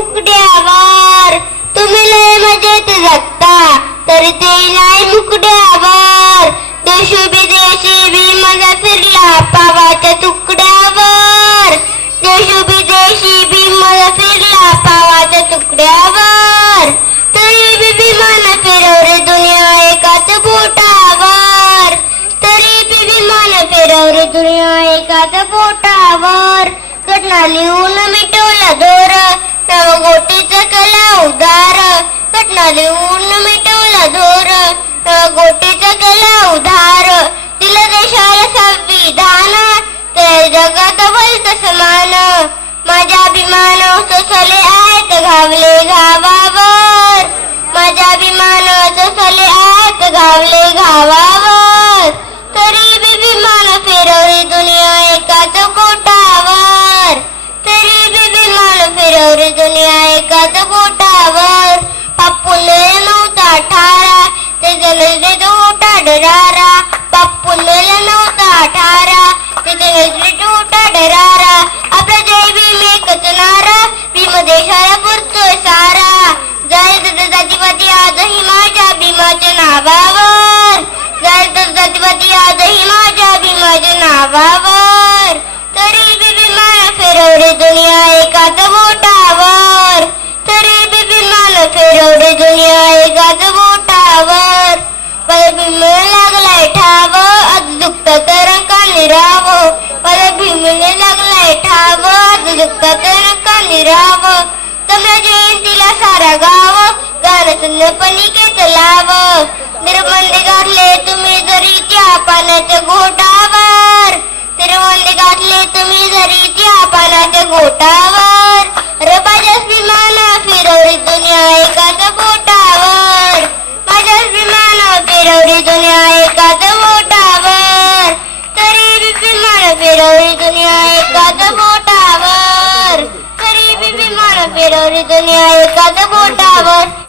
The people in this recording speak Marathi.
मुकड्यावर. तुम्ही लय मजेत जगता तरी ते नाही मुकड्यावर. देशो विदेशी बी मजा फिरला पावाच्या तुकड्यावर. देशो विदेशी बी मजा फिरला पावाच्या तुकड्यावर. तरी बी विमान फिरवरे दुनिया एकाच बोटावर. तरी बी विमान फिरवरे दुनिया एकाच बोटावर. घटना लिहून मिटवला दोर गोटीचा केला उधार. घटना लिहून मिटवला दोर गोटीचा केला उधार. दिलं देशाला संविधान ते जगात भलत समान. माझ्या अभिमान सोसले आहेत घावले घावावर. माझ्या अभिमान सोसले आहेत घावले घावावर. तरी बी विमान फिरवली दुनिया एकाच बोटावर. तरी बी विमान फिरवली दुनिया एकाच बोटावर. पापून नव्हता ठारा त्याच्या नजरेत होता डरारा. पापून नव्हता ठारा त्याच्या नजरेत होता डरारा. आपला जय भीम एकच नारा भीम देशाला पुरतोय सारा. जायचं जातीपाती आजही माझ्या भीमाच्या नावावर. जायचं जातीपाती आजही माझ्या भीमाच्या नावावर. तरी बी विमान फिरवले दुनिया एकाच बोटावर. तरी बी विमान फिरवले दुनिया एकाच बोटावर. मला भीम लागलाय ठाव आज दुखत तर का निराव. मला भीमने लागलाय ठाव आज दुखत तर का निराव. तुम्हाला जयंतीला सारा गाव गाणं संदपणिकेच लाव. निर्बंध घातले तुम्ही जरी त्या पाण्याच्या घोटावर. निर्बंध घातले तुम्ही जरी त्या पाण्याच्या घोटावर. माझ्याच विमान फिरवली दुनिया एकाच बोटावर. माझ्याच विमान फिरवली दुनिया एकाच बोटावर. तरी बी विमान फिरवली दुनिया एकाच बोटावर. तरी बी विमान फिरवली दुनिया एकाच बोटावर.